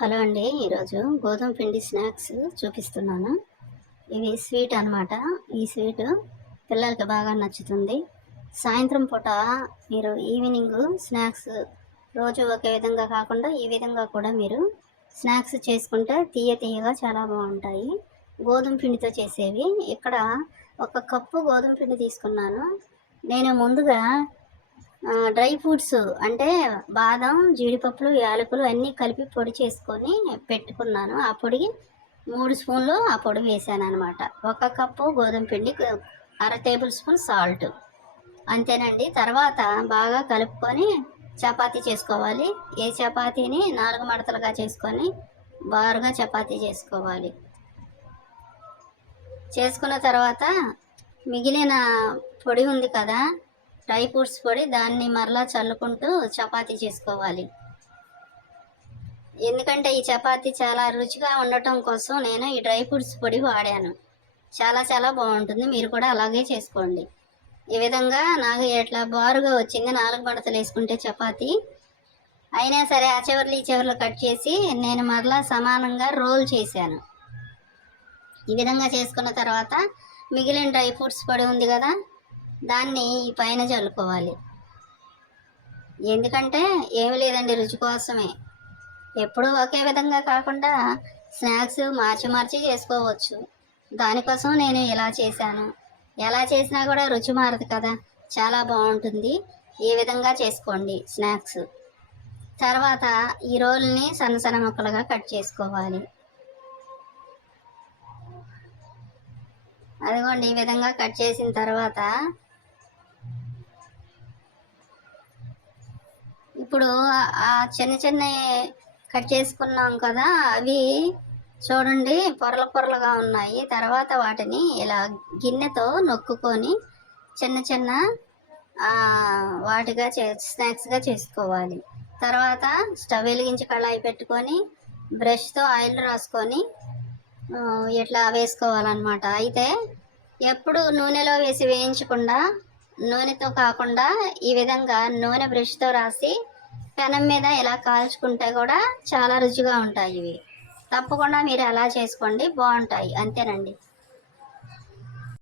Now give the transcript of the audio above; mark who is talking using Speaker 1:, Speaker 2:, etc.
Speaker 1: Hello అండి ఈరోజు గోధుమ పిండి స్నాక్స్ చూపిస్తున్నాను. ఇవి స్వీట్ అన్నమాట. ఈ స్వీట్ పిల్లలకి బాగా నచ్చుతుంది. సాయంత్రం పూట మీరు ఈవినింగ్ స్నాక్స్ రోజు ఒకే విధంగా కాకుండా ఈ విధంగా కూడా మీరు స్నాక్స్ చేసుకుంటే తీయ తీయగా చాలా బాగుంటాయి. గోధుమ పిండితో చేసేవి. ఇక్కడ ఒక కప్పు గోధుమ పిండి తీసుకున్నాను. నేను ముందుగా డ్రై ఫ్రూట్స్ అంటే బాదం జీడిపప్పులు యాలకులు అన్నీ కలిపి పొడి చేసుకొని పెట్టుకున్నాను. ఆ పొడి మూడు స్పూన్లు ఆ పొడి వేసాను అనమాట ఒక కప్పు గోధుమ పిండి అర టేబుల్ స్పూన్ సాల్ట్. అంతేనండి. తర్వాత బాగా కలుపుకొని చపాతీ చేసుకోవాలి. ఏ చపాతీని నాలుగు మడతలుగా చేసుకొని బారుగా చపాతీ చేసుకోవాలి. చేసుకున్న తర్వాత మిగిలిన పొడి ఉంది కదా డ్రై ఫ్రూట్స్ పొడి దాన్ని మరలా చల్లుకుంటూ చపాతీ చేసుకోవాలి. ఎందుకంటే ఈ చపాతీ చాలా రుచిగా ఉండటం కోసం నేను ఈ డ్రై ఫ్రూట్స్ పొడి వాడాను. చాలా చాలా బాగుంటుంది. మీరు కూడా అలాగే చేసుకోండి. ఈ విధంగా నాకు ఎట్లా బారుగా వచ్చింది నాలుగు మడతలు వేసుకుంటే చపాతీ. అయినా సరే ఆ చివర్లు ఈ చివర్లు కట్ చేసి నేను మరలా సమానంగా రోల్ చేశాను. ఈ విధంగా చేసుకున్న తర్వాత మిగిలిన డ్రై ఫ్రూట్స్ పొడి ఉంది కదా దాన్ని ఈ పైన చల్లుకోవాలి. ఎందుకంటే ఏమి లేదండి రుచి కోసమే. ఎప్పుడూ ఒకే విధంగా కాకుండా స్నాక్స్ మార్చి మార్చి చేసుకోవచ్చు. దానికోసం నేను ఇలా చేశాను. ఎలా చేసినా కూడా రుచి మారదు కదా. చాలా బాగుంటుంది. ఈ విధంగా చేసుకోండి స్నాక్స్. తర్వాత ఈ రోల్ని సన్న సన్న ముక్కలుగా కట్ చేసుకోవాలి. అదిగోండి ఈ విధంగా కట్ చేసిన తర్వాత ఇప్పుడు ఆ- చిన్న చిన్న కట్ చేసుకున్నాం కదా అవి చూడండి పొరల పొరలుగా ఉన్నాయి. తర్వాత వాటిని ఇలా గిన్నెతో నొక్కుకొని చిన్న చిన్న వాటిగా చే స్నాక్స్గా చేసుకోవాలి. తర్వాత స్టవ్ వెలిగించి కళాయి పెట్టుకొని బ్రష్తో ఆయిల్ రాసుకొని ఇట్లా వేసుకోవాలన్నమాట. అయితే ఎప్పుడు నూనెలో వేసి వేయించకుండా నూనెతో కాకుండా ఈ విధంగా నూనె బ్రష్తో రాసి పెనం మీద ఇలా కాల్చుకుంటే కూడా చాలా రుచిగా ఉంటాయి ఇవి. తప్పకుండా మీరు అలా చేసుకోండి బాగుంటాయి. అంతేనండి.